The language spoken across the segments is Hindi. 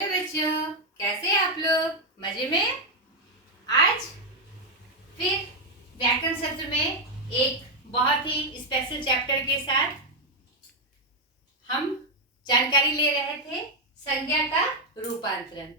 बच्चों, कैसे हैं आप लोग? मजे में? आज फिर व्याकरण सत्र में एक बहुत ही स्पेशल चैप्टर के साथ हम जानकारी ले रहे थे। संज्ञा का रूपांतरण।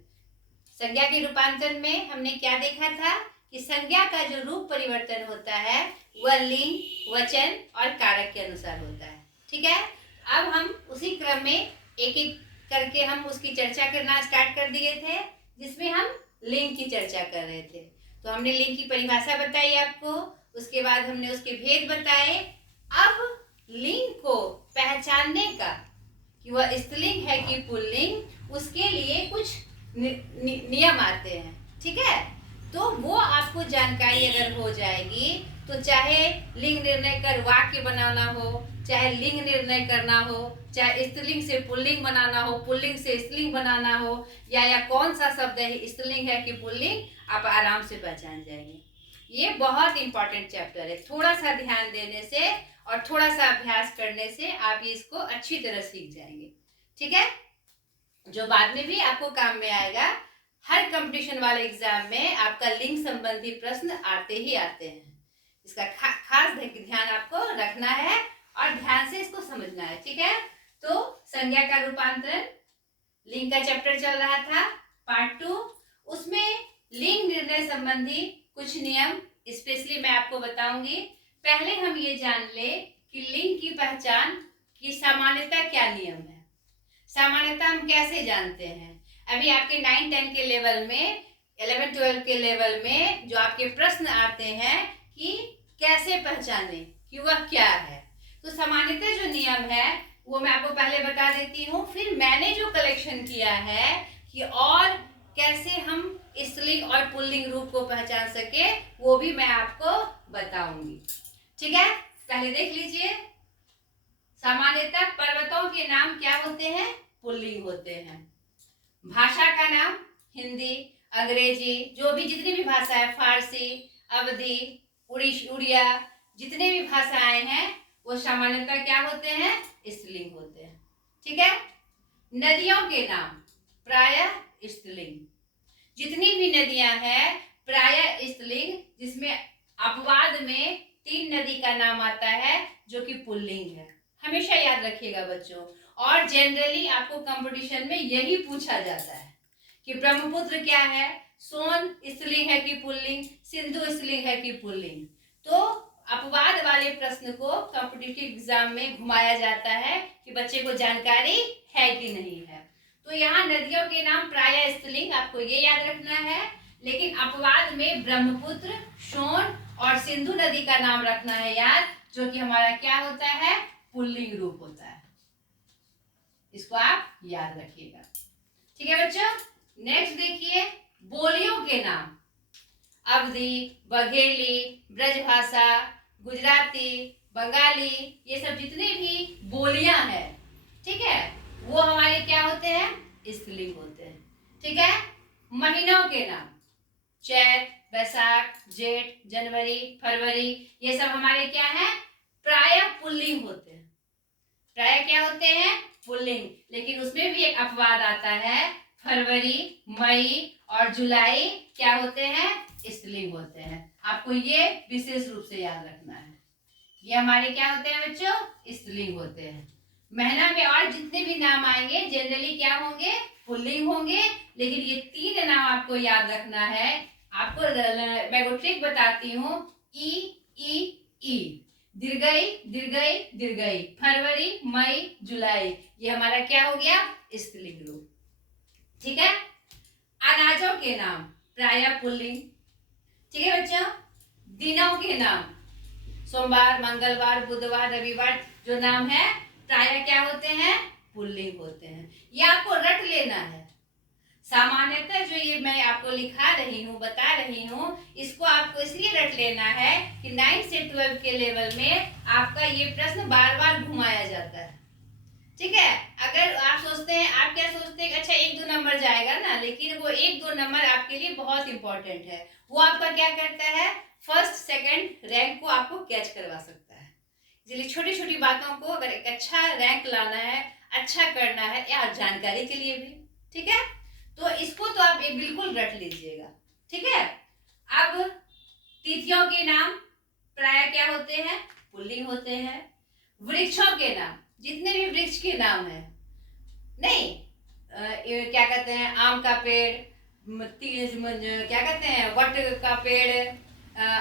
संज्ञा के रूपांतरण में हमने क्या देखा था कि संज्ञा का जो रूप परिवर्तन होता है वह लिंग, वचन और कारक के अनुसार होता है। ठीक है, अब हम उसी क्रम में एक एक करके हम उसकी चर्चा करना स्टार्ट कर दिए थे, जिसमें हम लिंग की चर्चा कर रहे थे। तो हमने लिंग की परिभाषा बताई आपको, उसके बाद हमने उसके भेद बताए। अब लिंग को पहचानने का कि वह स्त्रीलिंग है कि पुल्लिंग, उसके लिए कुछ नियम आते हैं। ठीक है, तो वो आपको जानकारी अगर हो जाएगी तो चाहे लिंग निर्णय कर वाक्य बनाना हो, चाहे लिंग निर्णय करना हो, चाहे स्त्रीलिंग से पुल्लिंग बनाना हो, पुल्लिंग से स्त्रीलिंग बनाना हो, या कौन सा शब्द है स्त्रीलिंग है कि पुल्लिंग, आप आराम से पहचान जाएंगे। ये बहुत इंपॉर्टेंट चैप्टर है। थोड़ा सा ध्यान देने से और थोड़ा सा अभ्यास करने से आप इसको अच्छी तरह सीख जाएंगे। ठीक है, जो बाद में भी आपको काम में आएगा। हर कंपटीशन वाले एग्जाम में आपका लिंग संबंधी प्रश्न आते ही आते हैं। इसका खास ध्यान आपको रखना है और ध्यान से इसको समझना है। ठीक है, तो संज्ञा का रूपांतरण लिंग का चैप्टर चल रहा था, पार्ट 2। उसमें लिंग निर्णय संबंधी कुछ नियम स्पेशली मैं आपको बताऊंगी। पहले हम ये जान ले कि लिंग की पहचान की सामान्यता क्या नियम है। सामान्यता हम कैसे जानते हैं? अभी आपके 9-10 के लेवल में, 11-12 के लेवल में जो आपके प्रश्न आते हैं कि कैसे पहचाने कि वह क्या है, तो सामान्यतः जो नियम है वो मैं आपको पहले बता देती हूँ। फिर मैंने जो कलेक्शन किया है कि और कैसे हम स्त्रीलिंग और पुल्लिंग रूप को पहचान सके, वो भी मैं आपको बताऊंगी। ठीक है, पहले देख लीजिए। सामान्यतः पर्वतों के नाम क्या होते हैं? पुल्लिंग होते हैं। भाषा का नाम हिंदी, अंग्रेजी, जो भी जितनी भी भाषा है, फारसी, अवधी, उड़िया, जितने भी भाषाएं हैं वो सामान्यतः क्या होते हैं? स्त्रीलिंग होते हैं। ठीक है, नदियों के नाम प्रायः स्त्रीलिंग। जितनी भी नदियां हैं प्रायः स्त्रीलिंग, जिसमें अपवाद में 3 नदी का नाम आता है जो कि पुल्लिंग है। हमेशा याद रखिएगा बच्चों। और जनरली आपको कंपटीशन में यही पूछा जाता है कि ब्रह्मपुत्र क्या है, सोन स्त्रीलिंग है कि पुल्लिंग, सिंधु स्त्रीलिंग है कि पुल्लिंग। तो अपवाद वाले प्रश्न को कॉम्पिटिटिव एग्जाम में घुमाया जाता है कि बच्चे को जानकारी है कि नहीं है। तो यहाँ नदियों के नाम प्रायः स्त्रीलिंग, आपको ये याद रखना है। लेकिन अपवाद में ब्रह्मपुत्र, सोन और सिंधु नदी का नाम रखना है याद, जो कि हमारा क्या होता है? पुल्लिंग रूप होता है। इसको आप याद रखिएगा। ठीक है बच्चों, नेक्स्ट देखिए बोलियों के नाम। अवधी, बघेली, ब्रजभाषा, गुजराती, बंगाली, ये सब जितने भी बोलियां हैं, ठीक है, वो हमारे क्या होते हैं? स्त्रीलिंग होते हैं। ठीक है, महीनों के नाम चैत, बैसाख, जेठ, जनवरी, फरवरी, ये सब हमारे क्या है? प्रायः पुल्लिंग होते हैं। प्रायः क्या होते हैं? पुल्लिंग। लेकिन उसमें भी एक अपवाद आता है, फरवरी, मई और जुलाई क्या होते हैं? स्त्रीलिंग होते हैं। आपको ये विशेष रूप से याद रखना है। ये हमारे क्या होते हैं बच्चों? स्त्रीलिंग होते हैं। महीना में और जितने भी नाम आएंगे जनरली क्या होंगे? पुल्लिंग होंगे। लेकिन ये 3 नाम आपको याद रखना है। आपको मैं वो ट्रिक बताती हूँ। ई ई ई, दीर्घई दीर्घई दीर्घई, फरवरी, मई, जुलाई, ये हमारा क्या हो गया? स्त्रीलिंग रूप। ठीक है, अनाजों के नाम प्रायः पुल्लिंग। ठीक है बच्चों, दिनों के नाम सोमवार, मंगलवार, बुधवार, रविवार, जो नाम है प्रायः क्या होते हैं? पुल्लिंग होते हैं। ये आपको रट लेना है। सामान्यतः जो ये मैं आपको लिखा रही हूँ, बता रही हूँ, इसको आपको इसलिए रट लेना है कि 9 से 12 के लेवल में आपका ये प्रश्न बार बार घुमाया जाता है। ठीक है, अगर आप सोचते हैं, आप क्या सोचते हैं, अच्छा 1-2 नंबर जाएगा ना, लेकिन वो 1-2 नंबर आपके लिए बहुत इंपॉर्टेंट है। वो आपका क्या करता है? फर्स्ट सेकंड रैंक को आपको कैच करवा सकता है। इसलिए छोटी छोटी बातों को अगर एक अच्छा रैंक लाना है, अच्छा करना है, या जानकारी के लिए भी, ठीक है, बिल्कुल रट लीजिएगा, ठीक है। अब तिथियों के नाम प्राय क्या होते हैं, पुल्लिंग होते हैं। वृक्षों के नाम, जितने भी वृक्ष के नाम है, नहीं क्या कहते हैं, आम का पेड़, क्या कहते हैं, वट का पेड़,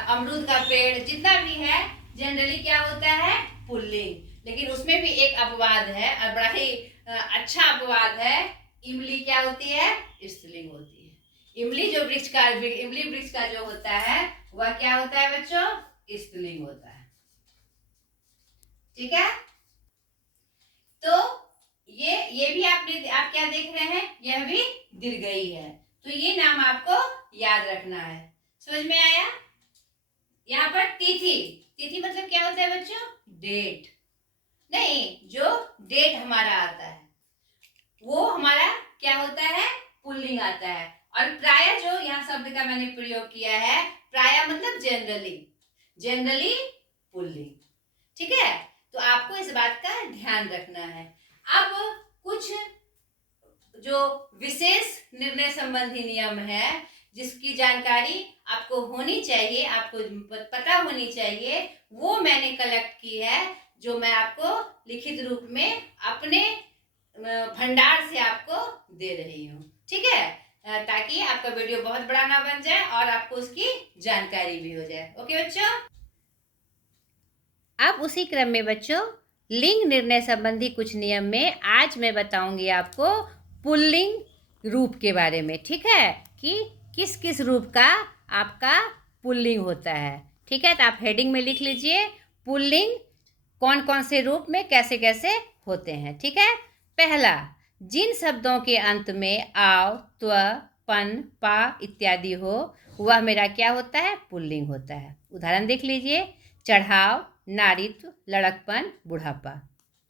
अमरूद का पेड़, जितना भी है जनरली क्या होता है, पुल्लिंग। लेकिन उसमें भी एक अपवाद है और बड़ा ही अच्छा अपवाद है। इमली क्या होती है, स्त्रीलिंग होती है। इमली जो वृक्ष का, इमली वृक्ष का जो होता है वह क्या होता है बच्चों, स्त्रीलिंग होता है, ठीक है। तो ये भी आप क्या देख रहे हैं, यह भी दीर्घई है, तो ये नाम आपको याद रखना है। समझ में आया। यहाँ पर तिथि, तिथि मतलब क्या होता है बच्चों, डेट। नहीं, जो डेट हमारा आता है वो हमारा क्या होता है, पुल्लिंग आता है। और प्राय जो यहाँ शब्द का मैंने प्रयोग किया है, प्राय मतलब जनरली, जनरली पुल्लिंग, ठीक है। तो आपको इस बात का ध्यान रखना है। अब कुछ जो विशेष निर्णय संबंधी नियम है जिसकी जानकारी आपको होनी चाहिए, आपको पता होनी चाहिए, वो मैंने कलेक्ट की है, जो मैं आपको लिखित रूप में अपने भंडार से आपको दे रही हूँ, ठीक है, ताकि आपका वीडियो बहुत बड़ा ना बन जाए और आपको उसकी जानकारी भी हो जाए। ओके बच्चों। अब उसी क्रम में बच्चों लिंग निर्णय संबंधी कुछ नियम में आज मैं बताऊंगी आपको पुल्लिंग रूप के बारे में, ठीक है, कि किस किस रूप का आपका पुल्लिंग होता है, ठीक है। तो आप हेडिंग में लिख लीजिए पुल्लिंग कौन कौन से रूप में कैसे कैसे होते हैं, ठीक है। पहला, जिन शब्दों के अंत में आव, त्व, पन, पा इत्यादि हो वह मेरा क्या होता है, पुल्लिंग होता है। उदाहरण देख लीजिए, चढ़ाव, नारीत्व, लड़कपन, बुढ़ापा,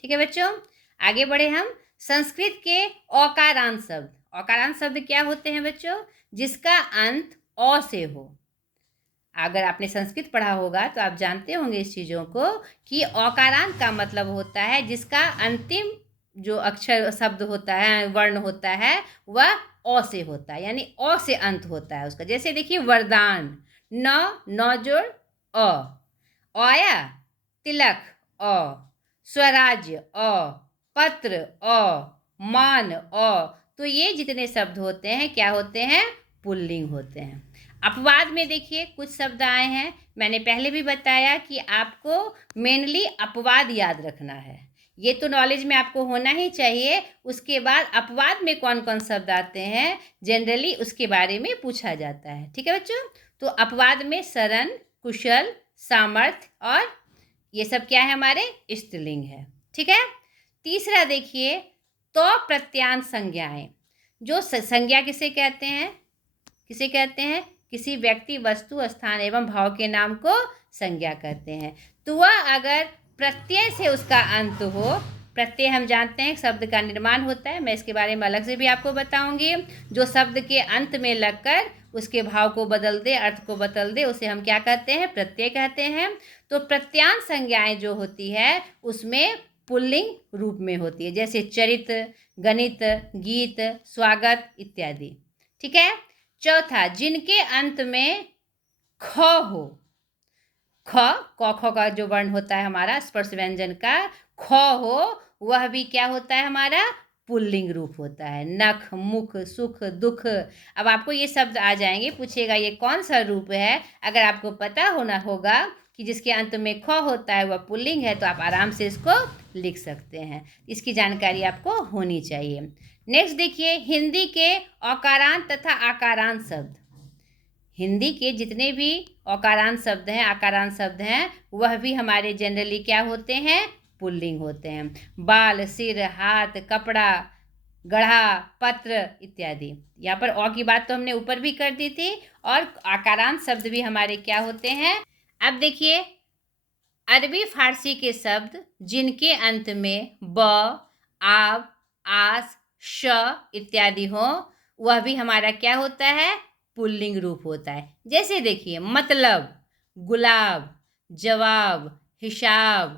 ठीक है बच्चों। आगे बढ़े हम। संस्कृत के औकारांत शब्द, औकारांत शब्द क्या होते हैं बच्चों, जिसका अंत अ से हो। अगर आपने संस्कृत पढ़ा होगा तो आप जानते होंगे इस चीज़ों को कि औकारांत का मतलब होता है जिसका अंतिम जो अक्षर शब्द होता है, वर्ण होता है, वह अ से होता है, यानी अ से अंत होता है उसका। जैसे देखिए वरदान, न जोड़ अ, आया, तिलक अ, स्वराज्य अ, पत्र अ, मान अ। तो ये जितने शब्द होते हैं क्या होते हैं, पुल्लिंग होते हैं। अपवाद में देखिए कुछ शब्द आए हैं, मैंने पहले भी बताया कि आपको मेनली अपवाद याद रखना है, ये तो नॉलेज में आपको होना ही चाहिए। उसके बाद अपवाद में कौन कौन शब्द आते हैं जनरली उसके बारे में पूछा जाता है, ठीक है बच्चों। तो अपवाद में शरण, कुशल, सामर्थ्य और ये सब क्या है, हमारे स्त्रीलिंग है, ठीक है। तीसरा देखिए, तो प्रत्यांत संज्ञाएं, जो संज्ञा किसे कहते हैं, किसे कहते हैं, किसी व्यक्ति, वस्तु, स्थान एवं भाव के नाम को संज्ञा कहते हैं। तो वह अगर प्रत्यय से उसका अंत हो, प्रत्यय हम जानते हैं शब्द का निर्माण होता है, मैं इसके बारे में अलग से भी आपको बताऊंगी। जो शब्द के अंत में लगकर उसके भाव को बदल दे, अर्थ को बदल दे, उसे हम क्या कहते हैं, प्रत्यय कहते हैं। तो प्रत्यांत संज्ञाएं जो होती है उसमें पुल्लिंग रूप में होती है, जैसे चरित, गणित, गीत, स्वागत इत्यादि, ठीक है। चौथा, जिनके अंत में ख हो, ख, क ख का जो वर्ण होता है हमारा स्पर्श व्यंजन का, ख हो, वह भी क्या होता है, हमारा पुल्लिंग रूप होता है। नख, मुख, सुख, दुख। अब आपको ये शब्द आ जाएंगे, पूछेगा ये कौन सा रूप है, अगर आपको पता होना होगा कि जिसके अंत में ख होता है वह पुल्लिंग है, तो आप आराम से इसको लिख सकते हैं। इसकी जानकारी आपको होनी चाहिए। नेक्स्ट देखिए, हिंदी के औकारांत तथा आकारांत शब्द, हिंदी के जितने भी औकारांत शब्द हैं, आकारांत शब्द हैं, वह भी हमारे जनरली क्या होते हैं, पुल्लिंग होते हैं। बाल, सिर, हाथ, कपड़ा, गढ़ा, पत्र इत्यादि। यहाँ पर औ की बात तो हमने ऊपर भी कर दी थी, और आकारांत शब्द भी हमारे क्या होते हैं। अब देखिए, अरबी फारसी के शब्द जिनके अंत में ब, आव, आस, श इत्यादि हो, वह भी हमारा क्या होता है, पुल्लिंग रूप होता है। जैसे देखिए, मतलब, गुलाब, जवाब, हिसाब,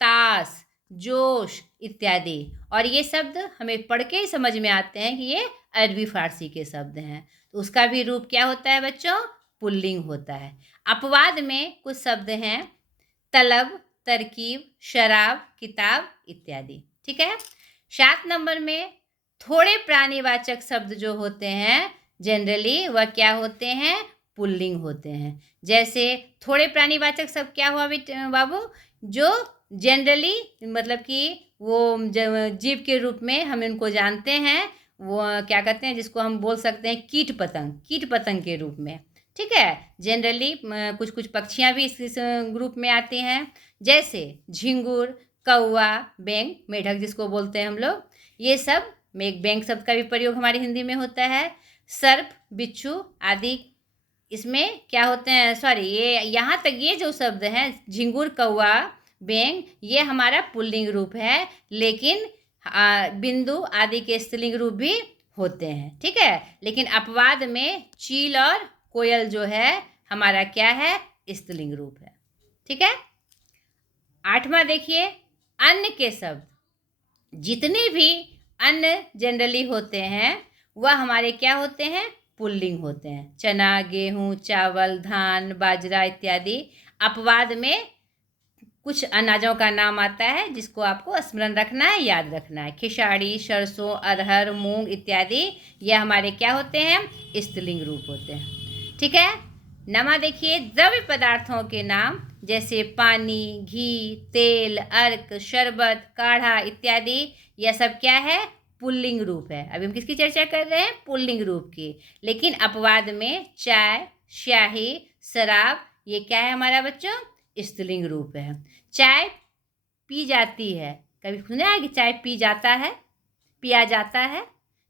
ताश, जोश इत्यादि। और ये शब्द हमें पढ़ के ही समझ में आते हैं कि ये अरबी फारसी के शब्द हैं, तो उसका भी रूप क्या होता है बच्चों? पुल्लिंग होता है। अपवाद में कुछ शब्द हैं तलब, तरकीब, शराब, किताब इत्यादि। ठीक है। 7 नंबर में थोड़े प्राणीवाचक शब्द जो होते हैं जनरली वह क्या होते हैं? पुल्लिंग होते हैं। जैसे थोड़े प्राणीवाचक शब्द क्या हुआ बाबू? जो जनरली मतलब कि वो जीव के रूप में हम इनको जानते हैं, वो क्या कहते हैं, जिसको हम बोल सकते हैं कीट पतंग के रूप में। ठीक है। जनरली कुछ कुछ पक्षियाँ भी इस ग्रुप में आती हैं, जैसे झिंगुर, कौवा, बैंग, मेढक जिसको बोलते हैं हम लोग। ये सब में बैंग शब्द का भी प्रयोग हमारी हिंदी में होता है। सर्प, बिच्छू आदि इसमें क्या होते हैं, सॉरी, ये यहाँ तक ये जो शब्द हैं झिंगुर, कौवा, बैंग, ये हमारा पुल्लिंग रूप है, लेकिन बिंदु आदि के स्त्रीलिंग रूप भी होते हैं। ठीक है। लेकिन अपवाद में चील और कोयल जो है हमारा क्या है? स्त्रीलिंग रूप है। ठीक है। 8वां देखिए, अन्न के शब्द। जितने भी अन्न जनरली होते हैं वह हमारे क्या होते हैं? पुल्लिंग होते हैं। चना, गेहूँ, चावल, धान, बाजरा इत्यादि। अपवाद में कुछ अनाजों का नाम आता है जिसको आपको स्मरण रखना है, याद रखना है। खिचड़ी, सरसों, अरहर, मूंग इत्यादि ये हमारे क्या होते हैं? स्त्रीलिंग रूप होते हैं। ठीक है। 9वां देखिए, द्रव्य पदार्थों के नाम, जैसे पानी, घी, तेल, अर्क, शरबत, काढ़ा इत्यादि, यह सब क्या है? पुल्लिंग रूप है। अभी हम किसकी चर्चा कर रहे हैं? पुल्लिंग रूप की। लेकिन अपवाद में चाय, स्याही, शराब, ये क्या है हमारा बच्चों? स्त्रीलिंग रूप है। चाय पी जाती है, कभी सुना है कि चाय पी जाता है? पिया जाता है?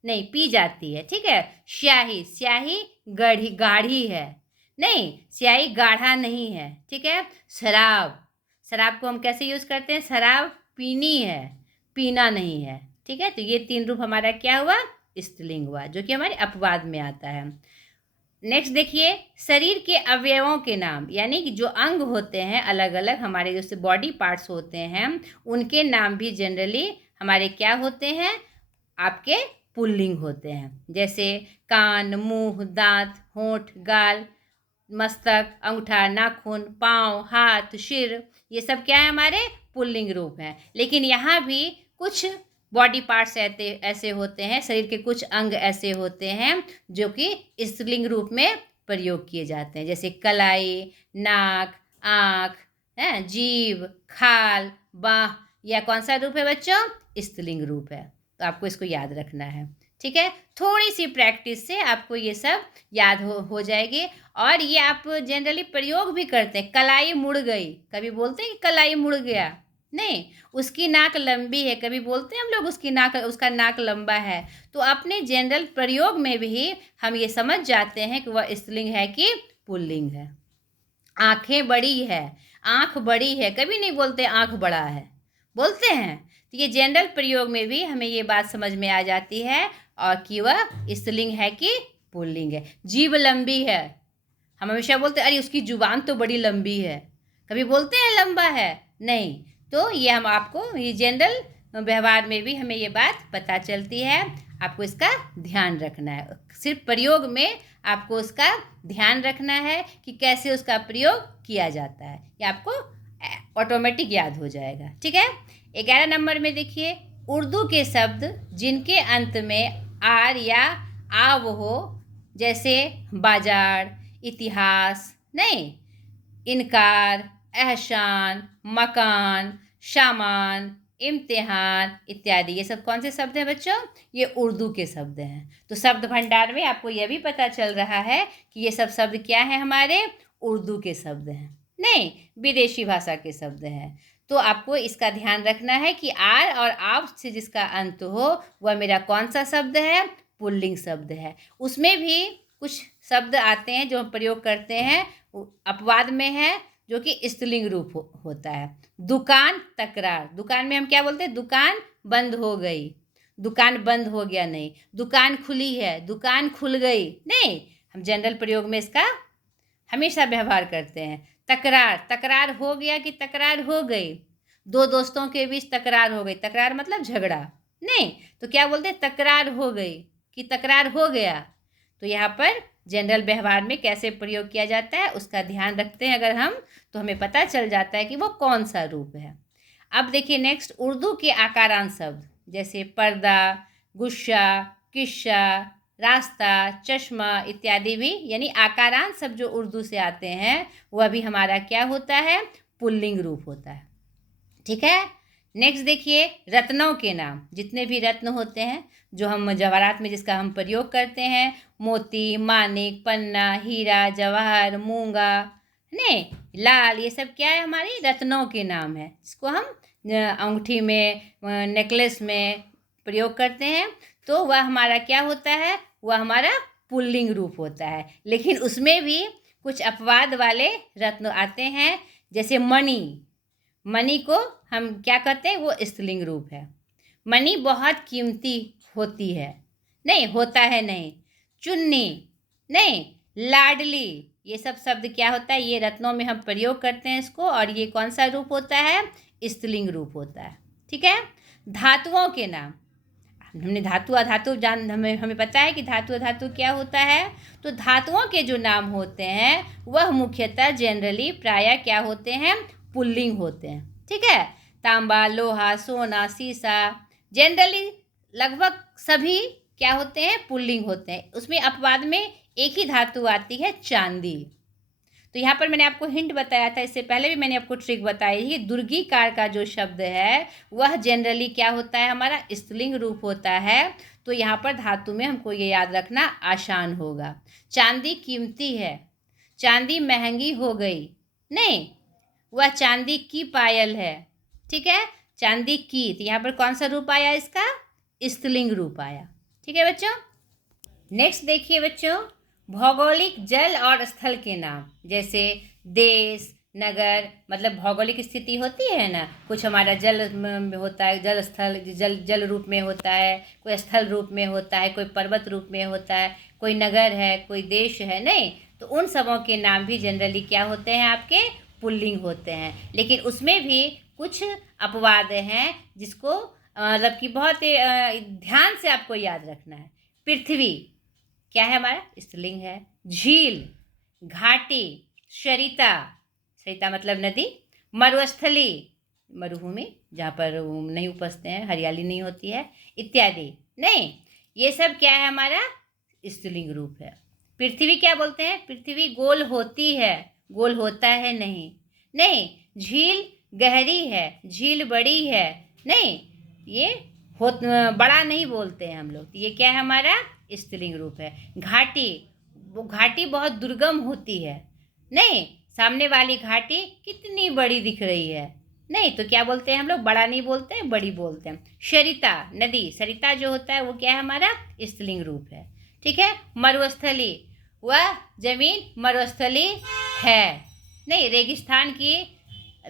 नहीं, पी जाती है। ठीक है। स्याही गाढ़ी है, नहीं, स्याही गाढ़ा नहीं है। ठीक है। शराब को हम कैसे यूज़ करते हैं? शराब पीनी है, पीना नहीं है। ठीक है। तो ये 3 रूप हमारा क्या हुआ? स्त्रीलिंग हुआ, जो कि हमारे अपवाद में आता है। नेक्स्ट देखिए, शरीर के अवयवों के नाम, यानी कि जो अंग होते हैं अलग अलग हमारे, जैसे बॉडी पार्ट्स होते हैं, उनके नाम भी जनरली हमारे क्या होते हैं? आपके पुल्लिंग होते हैं। जैसे कान, मुंह, दांत, होंठ, गाल, मस्तक, अंगूठा, नाखून, पाँव, हाथ, सिर, ये सब क्या है? हमारे पुल्लिंग रूप हैं। लेकिन यहाँ भी कुछ बॉडी पार्ट्स ऐसे होते हैं, शरीर के कुछ अंग ऐसे होते हैं जो कि स्त्रीलिंग रूप में प्रयोग किए जाते हैं, जैसे कलाई, नाक, आँख, है, जीभ, खाल, बाह, यह कौन सा रूप है बच्चों? स्त्रीलिंग रूप है। तो आपको इसको याद रखना है। ठीक है। थोड़ी सी प्रैक्टिस से आपको ये सब याद हो जाएगी। और ये आप जनरली प्रयोग भी करते हैं। कलाई मुड़ गई, कभी बोलते हैं कि कलाई मुड़ गया? नहीं, उसकी नाक लंबी है, कभी बोलते हैं हम लोग उसका नाक लंबा है। तो अपने जनरल प्रयोग में भी हम ये समझ जाते हैं कि वह स्त्रीलिंग है कि पुल्लिंग है। आंखें बड़ी है, आंख बड़ी है, कभी नहीं बोलते आंख बड़ा है, बोलते हैं। तो ये जनरल प्रयोग में भी हमें ये बात समझ में आ जाती है और कि वह स्त्रीलिंग है कि पुल्लिंग है। जीभ लंबी है, हम हमेशा बोलते हैं अरे उसकी जुबान तो बड़ी लंबी है, कभी बोलते हैं लंबा है? नहीं। तो ये हम आपको ये जनरल व्यवहार में भी हमें ये बात पता चलती है। आपको इसका ध्यान रखना है, सिर्फ प्रयोग में आपको उसका ध्यान रखना है कि कैसे उसका प्रयोग किया जाता है, ये आपको ऑटोमेटिक याद हो जाएगा। ठीक है। 11 नंबर में देखिए, उर्दू के शब्द जिनके अंत में आर या आव हो, जैसे बाजार, इतिहास, नहीं, इनकार, एहसान, मकान, सामान, इम्तिहान इत्यादि, ये सब कौन से शब्द हैं बच्चों? ये उर्दू के शब्द हैं। तो शब्द भंडार में आपको यह भी पता चल रहा है कि ये सब शब्द क्या है? हमारे उर्दू के शब्द हैं, नहीं विदेशी भाषा के शब्द हैं। तो आपको इसका ध्यान रखना है कि आर और आव से जिसका अंत हो वह मेरा कौन सा शब्द है? पुल्लिंग शब्द है। उसमें भी कुछ शब्द आते हैं जो हम प्रयोग करते हैं, अपवाद में है, जो कि स्त्रीलिंग रूप होता है। दुकान, तकरार, दुकान में हम क्या बोलते हैं? दुकान बंद हो गई, दुकान बंद हो गया नहीं। दुकान खुली है, दुकान खुल गई नहीं। हम जनरल प्रयोग में इसका हमेशा व्यवहार करते हैं। तकरार हो गया कि तकरार हो गई? दो दोस्तों के बीच तकरार हो गई, तकरार मतलब झगड़ा, नहीं, तो क्या बोलते हैं? तकरार हो गई कि तकरार हो गया, तो यहाँ पर जनरल व्यवहार में कैसे प्रयोग किया जाता है उसका ध्यान रखते हैं अगर हम, तो हमें पता चल जाता है कि वो कौन सा रूप है। अब देखिए नेक्स्ट, उर्दू के आकारांत शब्द जैसे पर्दा, गुस्सा, किस्सा, रास्ता, चश्मा इत्यादि भी, यानी आकारांत शब्द जो उर्दू से आते हैं वह भी हमारा क्या होता है, पुल्लिंग रूप होता है। ठीक है। नेक्स्ट देखिए, रत्नों के नाम, जितने भी रत्न होते हैं जो हम जवाहरात में जिसका हम प्रयोग करते हैं, मोती, मानिक, पन्ना, हीरा, जवाहर, मूंगा, ने लाल, ये सब क्या है, हमारे रत्नों के नाम है, जिसको हम अंगूठी में, नेकलेस में प्रयोग करते हैं। तो वह हमारा क्या होता है, वह हमारा पुल्लिंग रूप होता है। लेकिन उसमें भी कुछ अपवाद वाले रत्न आते हैं, जैसे मणि। मणि को हम क्या कहते हैं, वो स्त्रीलिंग रूप है। मणि बहुत कीमती होती है, नहीं होता है, नहीं। चुन्नी, नहीं। लाडली, ये सब शब्द क्या होता है, ये रत्नों में हम प्रयोग करते हैं इसको, और ये कौन सा रूप होता है, स्त्रीलिंग रूप होता है। ठीक है। धातुओं के नाम, हमने धातु अधातु जान, हमें पता है कि धातु अधातु क्या होता है। तो धातुओं के जो नाम होते हैं वह मुख्यतः जनरली प्रायः क्या होते हैं, पुल्लिंग होते हैं। ठीक है। तांबा, लोहा, सोना, सीसा, जनरली लगभग सभी क्या होते हैं, पुल्लिंग होते हैं। उसमें अपवाद में एक ही धातु आती है, चांदी। तो यहाँ पर मैंने आपको हिंट बताया था, इससे पहले भी मैंने आपको ट्रिक बताई थी। दुर्गीकार का जो शब्द है वह जनरली क्या होता है, हमारा स्त्रीलिंग रूप होता है। तो यहाँ पर धातु में हमको ये याद रखना आसान होगा। चांदी कीमती है, चांदी महंगी हो गई, नहीं, वह चांदी की पायल है। ठीक है। चांदी की, तो यहाँ पर कौन सा रूप आया, इसका स्त्रीलिंग रूप आया। ठीक है बच्चों। नेक्स्ट देखिए बच्चों, भौगोलिक जल और स्थल के नाम, जैसे देश, नगर, मतलब भौगोलिक स्थिति होती है ना, कुछ हमारा जल में होता है, जल स्थल, जल रूप में होता है, कोई स्थल रूप में होता है, कोई पर्वत रूप में होता है, कोई नगर है, कोई देश है, नहीं। तो उन सबों के नाम भी जनरली क्या होते हैं, आपके पुल्लिंग होते हैं। लेकिन उसमें भी कुछ अपवाद हैं जिसको मतलब कि बहुत ध्यान से आपको याद रखना है। पृथ्वी क्या है, हमारा स्त्रीलिंग है। झील, घाटी, सरिता, सरिता मतलब नदी, मरुस्थली, मरुभूमि जहाँ पर नहीं उपजते हैं, हरियाली नहीं होती है, इत्यादि, नहीं। ये सब क्या है, हमारा स्त्रीलिंग रूप है। पृथ्वी क्या बोलते हैं, पृथ्वी गोल होती है, गोल होता है, नहीं, नहीं। झील गहरी है, झील बड़ी है, नहीं, ये बड़ा नहीं बोलते हैं हम लोग, ये क्या है, हमारा स्त्रीलिंग रूप है। घाटी, वो घाटी बहुत दुर्गम होती है, नहीं, सामने वाली घाटी कितनी बड़ी दिख रही है, नहीं, तो क्या बोलते हैं हम लोग, बड़ा नहीं बोलते हैं, बड़ी बोलते हैं। सरिता नदी, सरिता जो होता है वो क्या है, हमारा स्त्रीलिंग रूप है। ठीक है। मरुस्थली, वह जमीन मरुस्थली है, नहीं, रेगिस्तान की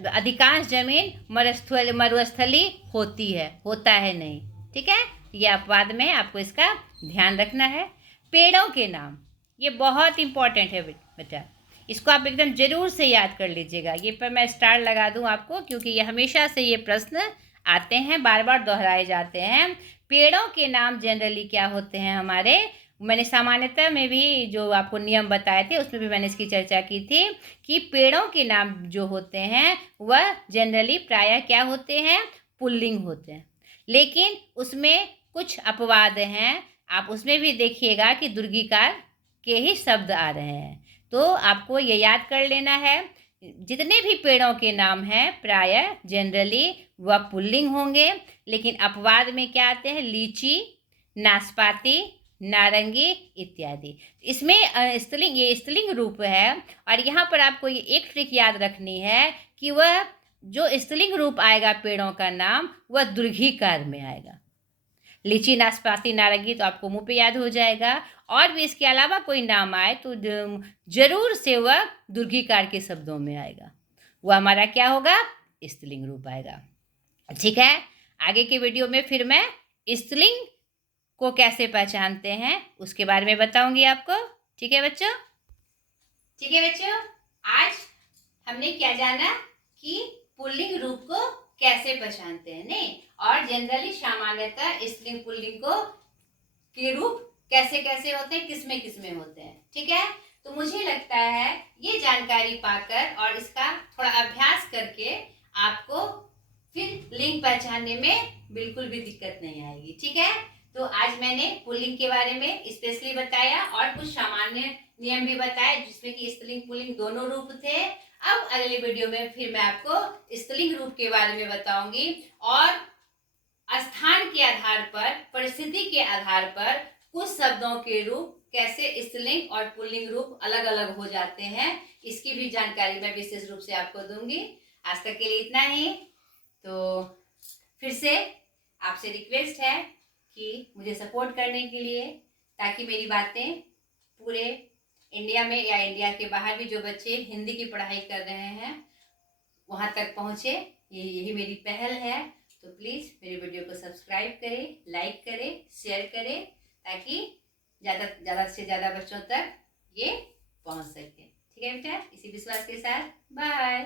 अधिकांश जमीन मरुस्थली होती है, होता है, नहीं। ठीक है। यह अपवाद में आपको इसका ध्यान रखना है। पेड़ों के नाम, ये बहुत इंपॉर्टेंट है बेटा, इसको आप एकदम जरूर से याद कर लीजिएगा। ये पर मैं स्टार लगा दूं आपको, क्योंकि ये हमेशा से ये प्रश्न आते हैं, बार बार दोहराए जाते हैं। पेड़ों के नाम जनरली क्या होते हैं हमारे, मैंने सामान्यतः में भी जो आपको नियम बताए थे उसमें भी मैंने इसकी चर्चा की थी कि पेड़ों के नाम जो होते हैं वह जनरली प्रायः क्या होते हैं, पुल्लिंग होते हैं। लेकिन उसमें कुछ अपवाद हैं, आप उसमें भी देखिएगा कि दुर्गीकार के ही शब्द आ रहे हैं। तो आपको ये याद कर लेना है, जितने भी पेड़ों के नाम हैं प्रायः जनरली वह पुल्लिंग होंगे। लेकिन अपवाद में क्या आते हैं, लीची, नाशपाती, नारंगी इत्यादि। इसमें स्त्रीलिंग, ये स्त्रीलिंग रूप है। और यहाँ पर आपको ये एक ट्रिक याद रखनी है कि वह जो स्त्रीलिंग रूप आएगा पेड़ों का नाम, वह दुर्घीकार में आएगा। लीची, नाशपाती, नारंगी तो आपको मुंह पे याद हो जाएगा। और भी इसके अलावा कोई नाम आए तो जरूर से वह दुर्घीकार के शब्दों में आएगा, वह हमारा क्या होगा, स्त्रीलिंग रूप आएगा। ठीक है। आगे के वीडियो में फिर मैं स्त्रीलिंग को कैसे पहचानते हैं उसके बारे में बताऊंगी आपको। ठीक है बच्चों। ठीक है बच्चों, आज हमने क्या जाना कि पुल्लिंग रूप को कैसे पहचानते हैं, नहीं, और जनरली सामान्यतः स्त्रीलिंग पुल्लिंग को के रूप कैसे कैसे होते हैं, किसमें किसमें होते हैं। ठीक है, तो मुझे लगता है ये जानकारी पाकर और इसका थोड़ा अभ्यास करके आपको फिर लिंग पहचानने में बिल्कुल भी दिक्कत नहीं आएगी। ठीक है, तो आज मैंने पुल्लिंग के बारे में स्पेशली बताया और कुछ सामान्य नियम भी बताए जिसमें कि स्त्रीलिंग पुल्लिंग दोनों रूप थे। अब अगले वीडियो में फिर मैं आपको स्त्रीलिंग रूप के बारे में बताऊंगी और स्थान के आधार पर, परिस्थिति के आधार पर कुछ शब्दों के रूप कैसे स्त्रीलिंग और पुल्लिंग रूप अलग अलग हो जाते हैं, इसकी भी जानकारी मैं विशेष रूप से आपको दूंगी। आज तक के लिए इतना ही। तो फिर से आपसे रिक्वेस्ट है कि मुझे सपोर्ट करने के लिए, ताकि मेरी बातें पूरे इंडिया में या इंडिया के बाहर भी जो बच्चे हिंदी की पढ़ाई कर रहे हैं वहाँ तक पहुँचे। यही मेरी पहल है। तो प्लीज़ मेरे वीडियो को सब्सक्राइब करें, लाइक करें, शेयर करें, ताकि ज़्यादा से ज़्यादा बच्चों तक ये पहुँच सके। ठीक है बेटा, इसी विश्वास के साथ बाय।